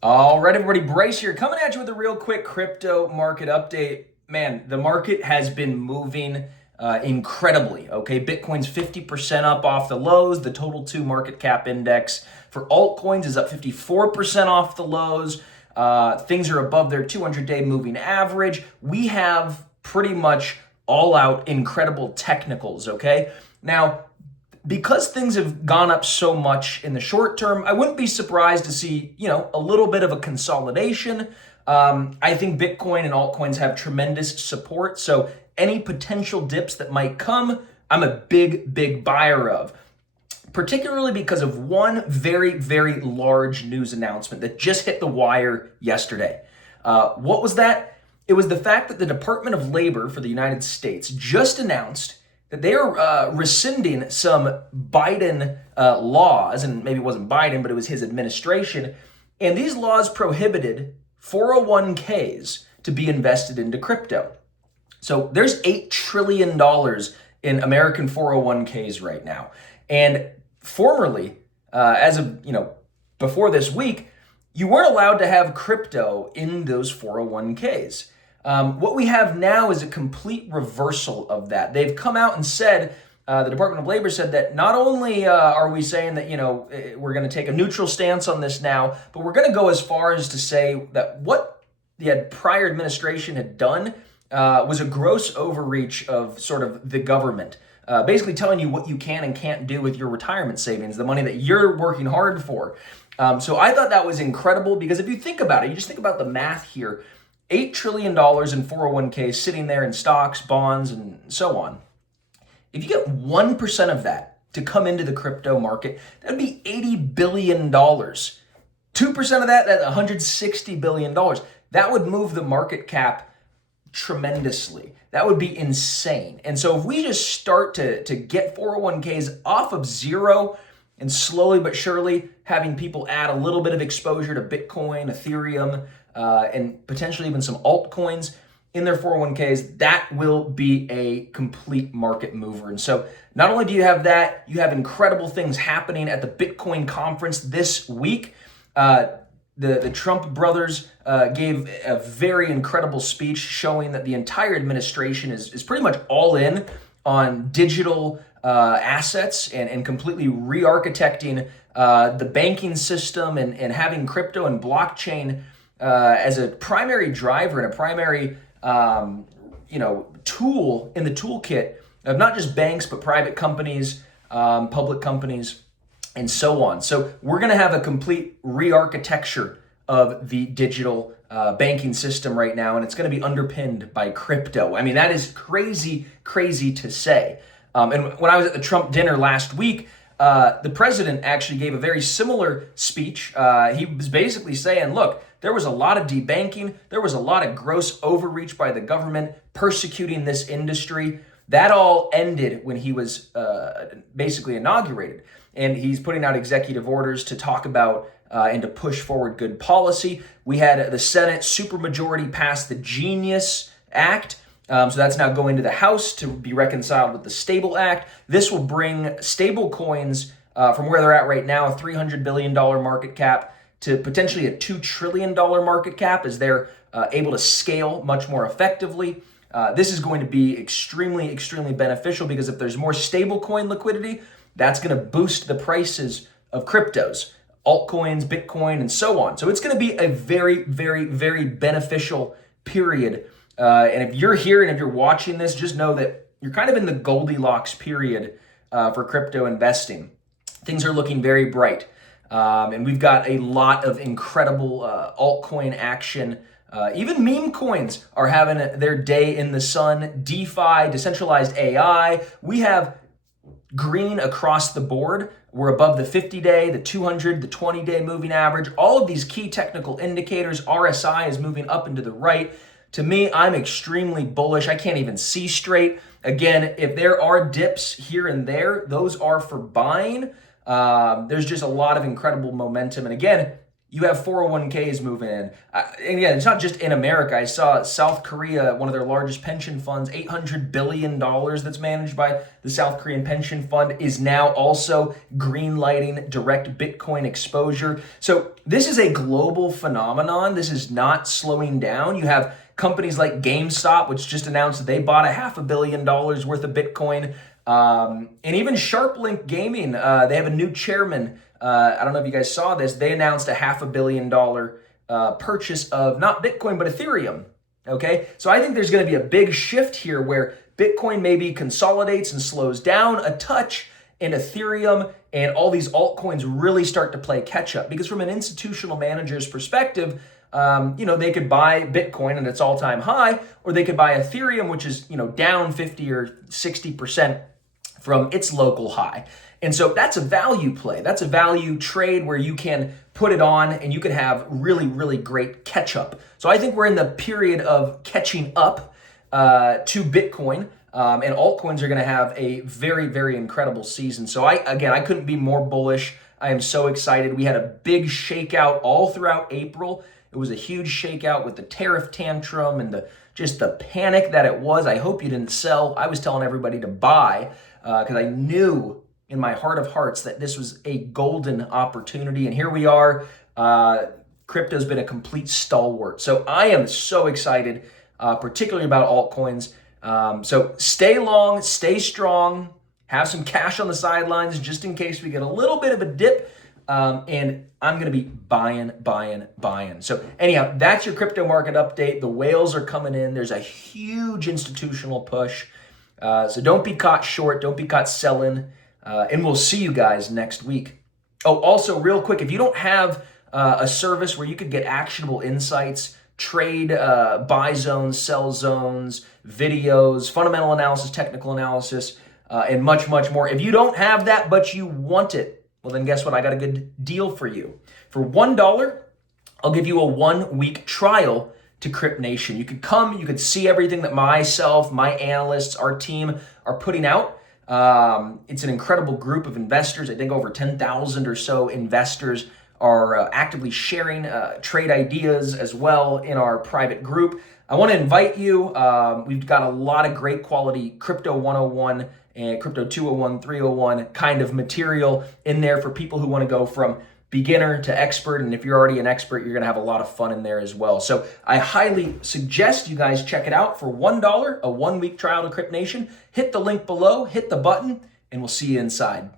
All right, everybody, Bryce here, coming at you with a real quick crypto market update. Man, the market has been moving incredibly. Okay, Bitcoin's 50% up off the lows. The total 2 market cap index for altcoins is up 54% off the lows. Things are above their 200-day moving average. We have pretty much all out incredible technicals. Okay, now, because things have gone up so much in the short term, I wouldn't be surprised to see, a little bit of a consolidation. I think Bitcoin and altcoins have tremendous support. So any potential dips that might come, I'm a big, big buyer of, particularly because of one very, very large news announcement that just hit the wire yesterday. What was that? It was the fact that the Department of Labor for the United States just announced that they are rescinding some Biden laws, and maybe it wasn't Biden, but it was his administration, and these laws prohibited 401ks to be invested into crypto. So there's $8 trillion in American 401ks right now. And formerly, as of, before this week, you weren't allowed to have crypto in those 401ks. What we have now is a complete reversal of that. They've come out and said, the Department of Labor said that not only are we saying that, we're going to take a neutral stance on this now, but we're going to go as far as to say that what the prior administration had done was a gross overreach of sort of the government, basically telling you what you can and can't do with your retirement savings, the money that you're working hard for. So I thought that was incredible because if you think about it, you just think about the math here. $8 trillion in 401ks sitting there in stocks, bonds, and so on. If you get 1% of that to come into the crypto market, that would be $80 billion. 2% of that, that's $160 billion. That would move the market cap tremendously. That would be insane. And so if we just start to get 401ks off of zero and slowly but surely having people add a little bit of exposure to Bitcoin, Ethereum, and potentially even some altcoins in their 401ks, that will be a complete market mover. And so not only do you have that, you have incredible things happening at the Bitcoin conference this week. The Trump brothers gave a very incredible speech showing that the entire administration is pretty much all in on digital assets and completely re-architecting the banking system and having crypto and blockchain as a primary driver and a primary tool in the toolkit of not just banks, but private companies, public companies, and so on. So we're going to have a complete re-architecture of the digital banking system right now, and it's going to be underpinned by crypto. I mean, that is crazy, crazy to say. And when I was at the Trump dinner last week, the president actually gave a very similar speech. He was basically saying, look, there was a lot of debanking. There was a lot of gross overreach by the government persecuting this industry. That all ended when he was basically inaugurated. And he's putting out executive orders to talk about and to push forward good policy. We had the Senate supermajority pass the Genius Act. So that's now going to the House to be reconciled with the Stable Act. This will bring stable coins from where they're at right now, a $300 billion market cap, to potentially a $2 trillion market cap as they're able to scale much more effectively. This is going to be extremely, extremely beneficial because if there's more stable coin liquidity, that's going to boost the prices of cryptos, altcoins, Bitcoin, and so on. So it's going to be a very, very, very beneficial period. And if you're here and if you're watching this, just know that you're kind of in the Goldilocks period for crypto investing. Things are looking very bright. And we've got a lot of incredible altcoin action. Even meme coins are having their day in the sun. DeFi, decentralized AI. We have green across the board. We're above the 50-day, the 200, the 20-day moving average. All of these key technical indicators. RSI is moving up and to the right. To me, I'm extremely bullish. I can't even see straight. Again, if there are dips here and there, those are for buying. There's just a lot of incredible momentum. And again, You have 401ks moving in. And again, it's not just in America. I saw South Korea, one of their largest pension funds, $800 billion that's managed by the South Korean pension fund, is now also green lighting direct Bitcoin exposure. So this is a global phenomenon. This is not slowing down. You have companies like GameStop, which just announced that they bought $500 million worth of Bitcoin. And even SharpLink Gaming, they have a new chairman. I don't know if you guys saw this. They announced $500 million purchase of not Bitcoin, but Ethereum. Okay, so I think there's going to be a big shift here where Bitcoin maybe consolidates and slows down a touch, and Ethereum and all these altcoins really start to play catch up. Because from an institutional manager's perspective, they could buy Bitcoin at its all-time high, or they could buy Ethereum, which is, down 50 or 60% from its local high. And so that's a value play. That's a value trade where you can put it on and you can have really, really great catch up. So I think we're in the period of catching up to Bitcoin. And altcoins are going to have a very, very incredible season. So I couldn't be more bullish. I am so excited. We had a big shakeout all throughout April. It was a huge shakeout with the tariff tantrum and just the panic that it was. I hope you didn't sell. I was telling everybody to buy because I knew in my heart of hearts that this was a golden opportunity. And here we are. Crypto's been a complete stalwart. So I am so excited, particularly about altcoins. So stay long, stay strong, have some cash on the sidelines just in case we get a little bit of a dip. And I'm going to be buying. So anyhow, that's your crypto market update. The whales are coming in. There's a huge institutional push. So don't be caught short. Don't be caught selling. And we'll see you guys next week. Oh, also real quick, if you don't have a service where you could get actionable insights, trade buy zones, sell zones, videos, fundamental analysis, technical analysis, and much, much more. If you don't have that, but you want it, well, then guess what? I got a good deal for you. For $1, I'll give you a 1-week trial to Crypt Nation. You could come, you could see everything that myself, my analysts, our team are putting out. It's an incredible group of investors. I think over 10,000 or so investors are actively sharing trade ideas as well in our private group. I want to invite you. We've got a lot of great quality Crypto 101 and Crypto 201, 301 kind of material in there for people who want to go from beginner to expert. And if you're already an expert, you're going to have a lot of fun in there as well. So I highly suggest you guys check it out for $1, a 1-week trial to Crypt Nation. Hit the link below, hit the button, and we'll see you inside.